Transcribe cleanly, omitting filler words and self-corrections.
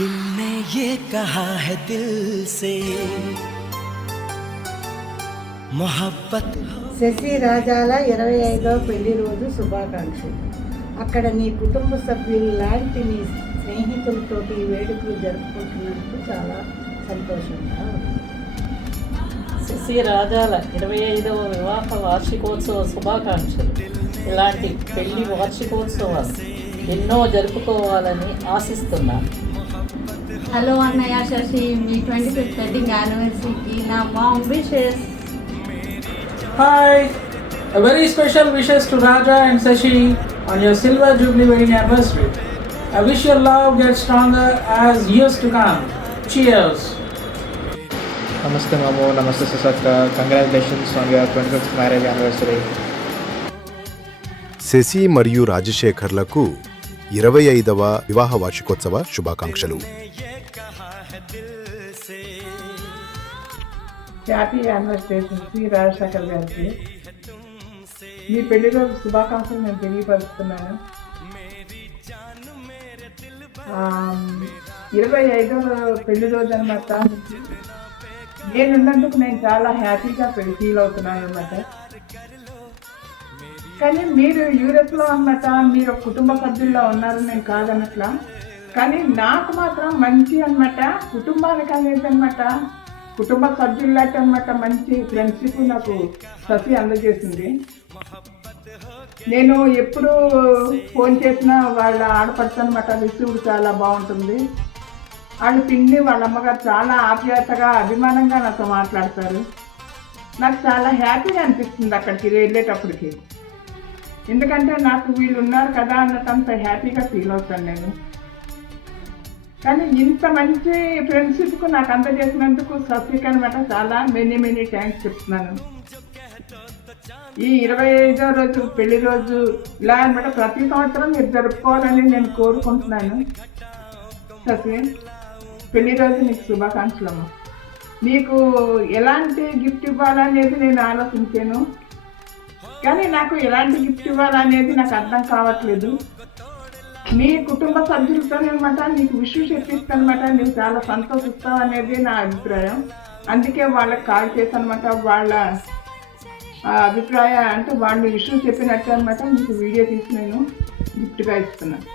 दिल ने ये कहा है दिल से మొహబ్బత్. శశి రాజాల 25వ పెళ్లి రోజు శుభాకాంక్షలు. అక్కడ నీ కుటుంబ సభ్యులు లాంటి నీ స్నేహితులతోటి ఈ వేడుకలు జరుపుకుంటున్నందుకు చాలా సంతోషంగా ఉంది. శశి రాజాల 25వ వివాహ వార్షికోత్సవ శుభాకాంక్షలు. ఇలాంటి పెళ్లి వార్షికోత్సవాలు ఎన్నో జరుపుకోవాలని ఆశిస్తున్నాను. హలో అన్నయ్య శశి, మీ 25th వెడ్డింగ్ యానివర్సరీకి నా mom wishes. Hi, a very special wishes to Raja and Sashi on your silver jubilee wedding anniversary. I wish your love gets stronger as years to come. Cheers. Namaste Mamu, Namaste Sasaka. Congratulations on your 25th marriage anniversary. Shashi మరియు రాజశేఖర్లకు 25వ వివాహ వార్షికోత్సవ శుభాకాంక్షలు. Happy anniversary Shri Rajasekhar గారికి. మీ పెళ్లి రోజు శుభాకాంక్షలు నేను తెలియపరుస్తున్నాను. 25వ పెళ్లి రోజు అనమాట. నేనున్నందుకు నేను చాలా హ్యాపీగా ఫీల్ అవుతున్నాను అనమాట. కానీ మీరు యూరోప్లో అనమాట, మీరు కుటుంబ సభ్యుల్లో ఉన్నారు, నేను కాదన్నట్లా. కానీ నాకు మాత్రం మంచి అనమాట, కుటుంబానికి అనేది అనమాట, కుటుంబ సభ్యుల్లాంటి అనమాట మంచి ఫ్రెండ్షిప్ నాకు శశి అందజేసింది. నేను ఎప్పుడు ఫోన్ చేసినా వాళ్ళ ఆడపడుచు అనమాట రిసీవ్డ్ చాలా బాగుంటుంది. వాళ్ళ పిన్ని వాళ్ళ అమ్మగారు చాలా ఆప్యాయతగా అభిమానంగా నాతో మాట్లాడతారు. నాకు చాలా హ్యాపీగా అనిపిస్తుంది అక్కడికి వెళ్ళేటప్పటికి. ఎందుకంటే నాకు వీళ్ళు ఉన్నారు కదా అన్నదంత హ్యాపీగా ఫీల్ అవుతాను నేను. కానీ ఇంత మంచి ఫ్రెండ్షిప్కు నాకు అందజేసినందుకు శశికి అనమాట చాలా మెనీ థ్యాంక్స్ చెప్తున్నాను. ఈ 25వ రోజు పెళ్లి రోజు ఇలా అనమాట ప్రతి సంవత్సరం మీరు జరుపుకోవాలని నేను కోరుకుంటున్నాను. శశి, పెళ్లి రోజు నీకు శుభాకాంక్షలమ్మ. నీకు ఎలాంటి గిఫ్ట్ ఇవ్వాలనేది నేను ఆలోచించాను, కానీ నాకు ఎలాంటి గిఫ్ట్ ఇవ్వాలనేది నాకు అర్థం కావట్లేదు. మీ కుటుంబ సభ్యులతో అనమాట నీకు విషయం చెప్పిస్తానమాట, నేను చాలా సంతోషిస్తావు అనేది నా అభిప్రాయం. అందుకే వాళ్ళకి కాల్ చేశానమాట. వాళ్ళ అభిప్రాయం అంటే వాళ్ళు విషయం చెప్పినట్టు అనమాట నీకు వీడియో తీసి నేను గిఫ్ట్గా ఇస్తున్నాను.